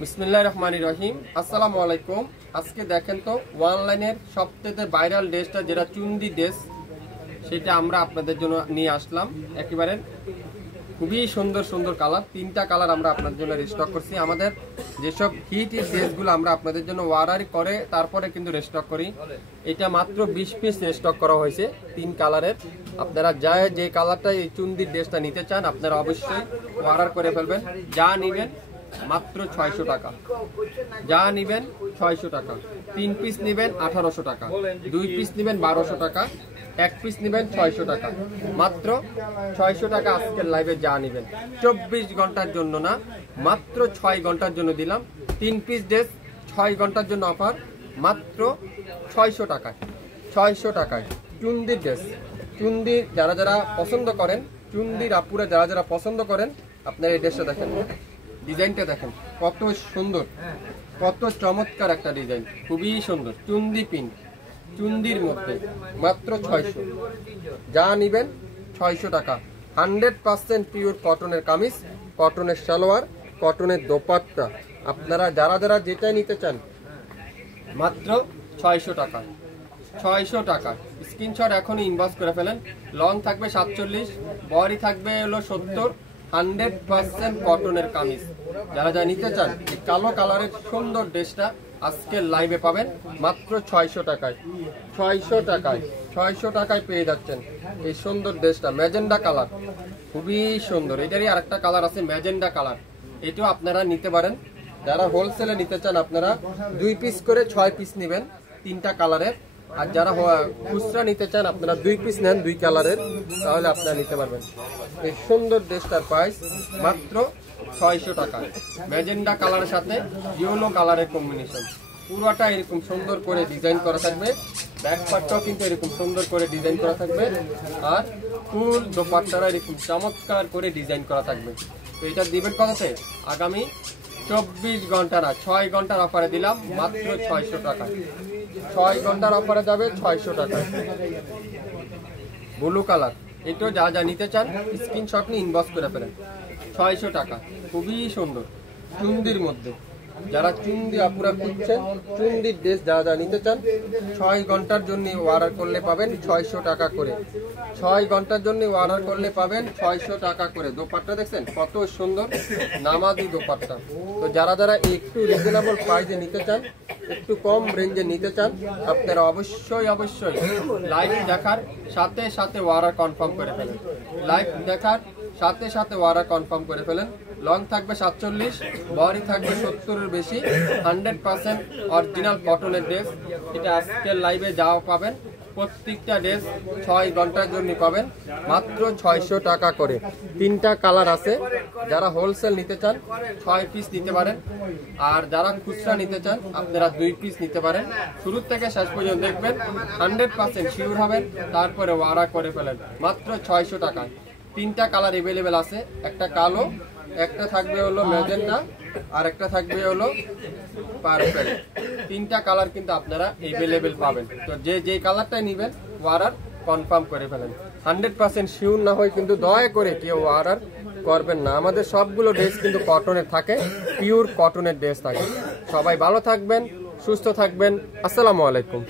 বিসমিল্লাহির রহমানির রহিম। আসসালামু আলাইকুম। আজকে দেখেন তো অনলাইনের সবথেকে ভাইরাল ড্রেসটা যেটা চুন্দি ড্রেস, সেটা আমরা আপনাদের জন্য নিয়ে আসলাম। একেবারে খুবই সুন্দর সুন্দর কালার, 3টা কালার আমরা আপনাদের জন্য রিস্টক করছি। আমাদের যেসব হিট ড্রেসগুলো আমরা আপনাদের জন্য অর্ডার করে তারপরে কিন্তু রিস্টক করি। এটা মাত্র 20 পিস রিস্টক করা হয়েছে 3 কালারের। আপনারা যে কালারটা এই চুন্দির ড্রেসটা নিতে চান আপনারা অবশ্যই অর্ডার করে ফেলবেন। যা নেবেন মাত্র 600 টাকা, যা নেবেন 600 টাকা। 3 পিস নেবেন 1800 টাকা, 2 পিস নেবেন 1200 টাকা, 1 পিস নেবেন 600 টাকা। মাত্র 600 টাকা আজকের লাইভে যা নেবেন। 24 ঘন্টার জন্য না, মাত্র 6 ঘন্টার জন্য দিলাম। 3 পিস ড্রেস 6 ঘন্টার জন্য অফার, মাত্র 600 টাকায়। 600 টাকায় চুন্দির ড্রেস। চুন্দির যারা যারা পছন্দ করেন, চুন্দির আপুরা যারা যারা পছন্দ করেন, আপনারা এই ড্রেসটা দেখেন, ডিজাইনটা দেখেন কত সুন্দর, কত চমৎকার একটা ডিজাইন, খুবই সুন্দর। চুন্দি পিন, চুন্দির মধ্যে মাত্র 600। যা নিবেন 600 টাকা। 100% পিওর কটনের কামিজ, কটনের সালোয়ার, কটনের দোপাট্টা। আপনারা যারা যারা যেটা নিতে চান মাত্র 600 টাকা। 600 টাকা স্ক্রিনশট এখনই ইনবক্স করে ফেলেন। লং থাকবে 47, বডি থাকবে হলো 70। 100% কটনের কামিজ। যারা যা নিতে চান এই কালো কালারের সুন্দর ড্রেসটা আজকের লাইভে পাবেন মাত্র 600 টাকায়। 600 টাকায়, 600 টাকায় পেয়ে যাচ্ছেন এই সুন্দর ড্রেসটা। ম্যাজেন্ডা কালার, খুবই সুন্দর। এটারই আরেকটা কালার আছে ম্যাজেন্ডা কালার, এটাও আপনারা নিতে পারেন। যারা হোলসেলে নিতে চান আপনারা 2 পিস করে 6 পিস নেবেন 3টা কালারের। আর যারা খুচরা নিতে চান আপনারা 2 পিস নেন 2 কালারের, তাহলে আপনারা নিতে পারবেন। এই সুন্দর ড্রেসটার প্রাইস মাত্র 600 টাকা। ম্যাজেন্ডা কালারের সাথে ইয়েলো কালারের কম্বিনেশন, পুরোটা এরকম সুন্দর করে ডিজাইন করা থাকবে। ব্যাক পার্টটাও কিন্তু এরকম সুন্দর করে ডিজাইন করা থাকবে, আর ফুল দোপাট্টারা এরকম চমৎকার করে ডিজাইন করা থাকবে। তো এটা দিবেন কততে? আগামী 24 ঘন্টা না, 6 ঘন্টার অফারে দিলাম মাত্র 600 টাকা। 6 ঘন্টার অফারে যাবে 600 টাকা। ব্লু কালার, এটাও যা যা নিতে চান স্ক্রিনশট নিয়ে ইনবক্স করে ফেলেন। 600 টাকা, খুবই সুন্দর চুন্দির মধ্যে। যারা চুন্দি আপুরা খুঁজছেন, চুন্দির ড্রেস যারা যা নিতে চান 6 ঘন্টার জন্য অর্ডার করলে পাবেন 600 টাকা করে। 6 ঘন্টার জন্য অর্ডার করলে পাবেন 600 টাকা করে। দোপাট্টা দেখছেন কত সুন্দর, নামাজি দোপাট্টা। তো যারা যারা একটু রিজনেবল প্রাইসে নিতে চান, একটু কম রেঞ্জে নিতে চান, আপনারা অবশ্যই অবশ্যই লাইভ দেখার সাথে সাথে অর্ডার কনফার্ম করে ফেলেন। লাইভ দেখার সাথে সাথে অর্ডার কনফার্ম করে ফেলেন। লং থাকবে 47, বডি থাকবে 70-এর বেশি। 100% অরিজিনাল কটনের ড্রেস। এটা আজকের লাইভে যাও পাবেন। প্রত্যেকটা ড্রেস 6 ঘন্টার জন্য পাবেন মাত্র 600 টাকা করে। 3টা কালার আছে। যারা হোলসেল নিতে চান 6 পিস নিতে পারেন, আর যারা খুচরা নিতে চান আপনারা 2 পিস নিতে পারেন। শুরু থেকে শেষ পর্যন্ত দেখবেন, 100% শিওর হবেন, তারপরে অর্ডার করে ফেলেন মাত্র 600 টাকায়। 3টা কালার এভেলেবেল আছে, একটা কালো, একটা থাকবে হলো ম্যাজেন্ডা, আর একটা থাকবে হলো পার্পল। 3টা কালার কিন্তু আপনারা এভেলেবেল পাবেন। তো যে কালারটাই নেবেন অর্ডার কনফার্ম করে ফেলেন। 100% শিওর না হয় কিন্তু দয়া করে কেউ অর্ডার করবেন না। আমাদের সবগুলো ড্রেস কিন্তু কটনের থাকে, পিওর কটনের ড্রেস থাকে। সবাই ভালো থাকবেন, সুস্থ থাকবেন। আসসালামু আলাইকুম।